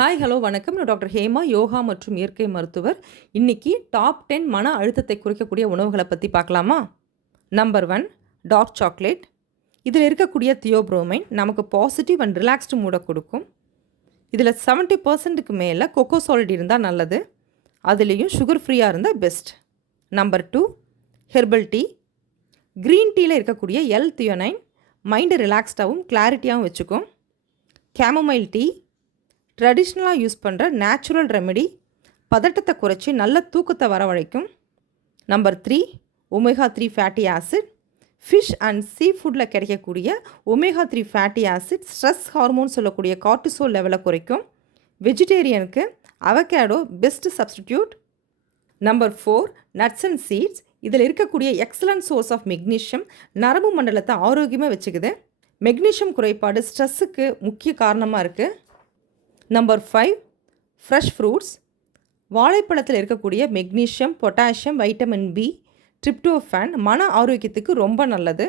Hi hello வணக்கம். நான் doctor Hema, yoga மற்றும் இயற்கை மருத்துவர். இன்னைக்கு டாப் 10 மன அழுத்தத்தை குறைக்கக்கூடிய உணவுகளை பற்றி பார்க்கலாமா? Number 1 dark chocolate. இதில் இருக்கக்கூடிய தியோப்ரோமைன் நமக்கு பாசிட்டிவ் அண்ட் ரிலாக்ஸ்டு மூடை கொடுக்கும். இதில் 70%க்கு மேலே கொக்கோ சாலிட் இருந்தால் நல்லது. அதுலேயும் சுகர் ஃப்ரீயாக இருந்தால் best. Number 2 herbal tea. Green டீயில் இருக்கக்கூடிய தியோனைன் மைண்டை ரிலாக்ஸ்டாகவும் கிளாரிட்டியாகவும் வச்சுக்கும். கேமமைல் டீ ட்ரெடிஷ்னலாக யூஸ் பண்ணுற நேச்சுரல் ரெமெடி, பதட்டத்தை குறைச்சி நல்ல தூக்கத்தை வரவழைக்கும். Number 3 omega 3 fatty acid. Fish and sea ஃபுட்டில் கிடைக்கக்கூடிய omega 3 fatty acid stress hormone சொல்லக்கூடிய கார்டிசோல் லெவலை குறைக்கும். வெஜிடேரியனுக்கு avocado best substitute. Number 4 nuts and seeds. இதில் இருக்கக்கூடிய எக்ஸலண்ட் சோர்ஸ் ஆஃப் மெக்னீஷியம் நரம்பு மண்டலத்தை ஆரோக்கியமாக வச்சுக்குது. மெக்னீஷியம் குறைபாடு ஸ்ட்ரெஸ்ஸுக்கு முக்கிய காரணமாக இருக்குது. Number 5 fresh fruits. வாழைப்பழத்தில் இருக்கக்கூடிய magnesium, potassium, vitamin B, tryptophan மன ஆரோக்கியத்துக்கு ரொம்ப நல்லது.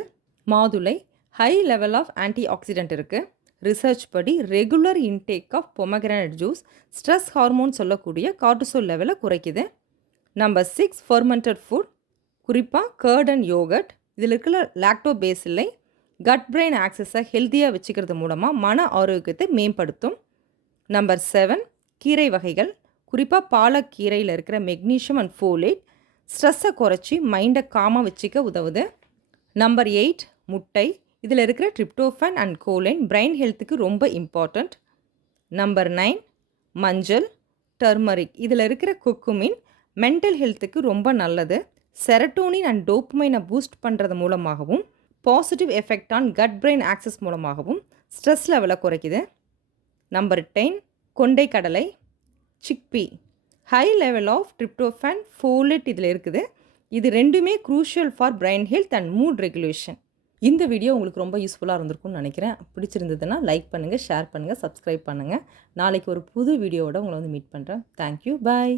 மாதுளை high level of antioxidant இருக்குது. ரிசர்ச் படி regular intake of pomegranate juice stress hormone சொல்லக்கூடிய கார்டிசோல் லெவலை குறைக்குது. நம்பர் 6 ஃபர்மெண்டட் ஃபுட், குறிப்பாக கர்ட் அண்ட் யோகட். இதில் இருக்கிற லாக்டோபேஸ் இல்லை. கட் பிரெயின் ஆக்சஸை ஹெல்த்தியாக வச்சுக்கிறது மூலமாக மன ஆரோக்கியத்தை மேம்படுத்தும். நம்பர் 7 கீரை வகைகள், குறிப்பாக பாலக்கீரையில் இருக்கிற மெக்னீஷியம் அண்ட் ஃபோலேட் ஸ்ட்ரெஸ்ஸை குறைச்சி மைண்டை காமாக வச்சுக்க உதவுது. நம்பர் 8 முட்டை. இதில் இருக்கிற ட்ரிப்டோஃபேன் அண்ட் கோலைன் பிரெயின் ஹெல்த்துக்கு ரொம்ப இம்பார்ட்டண்ட். நம்பர் 9 மஞ்சள், டர்மரிக். இதில் இருக்கிற குக்குமின் மென்டல் ஹெல்த்துக்கு ரொம்ப நல்லது. செரட்டோனின் அண்ட் டோப்மைனை பூஸ்ட் பண்ணுறது மூலமாகவும் positive effect on gut brain axis மூலமாகவும் ஸ்ட்ரெஸ் லெவலை குறைக்குது. நம்பர் 10 கொண்டை கடலை, chickpea. High level of tryptophan, folate இதில் இருக்குது. இது ரெண்டுமே crucial for brain health and mood regulation. இந்த வீடியோ உங்களுக்கு ரொம்ப யூஸ்ஃபுல்லாக இருந்திருக்கும்னு நினைக்கிறேன். பிடிச்சிருந்ததுன்னா லைக் பண்ணுங்கள், ஷேர் பண்ணுங்கள், சப்ஸ்கிரைப் பண்ணுங்கள். நாளைக்கு ஒரு புது வீடியோவோட உங்களை மீட் பண்ணுறேன். தேங்க்யூ, பாய்.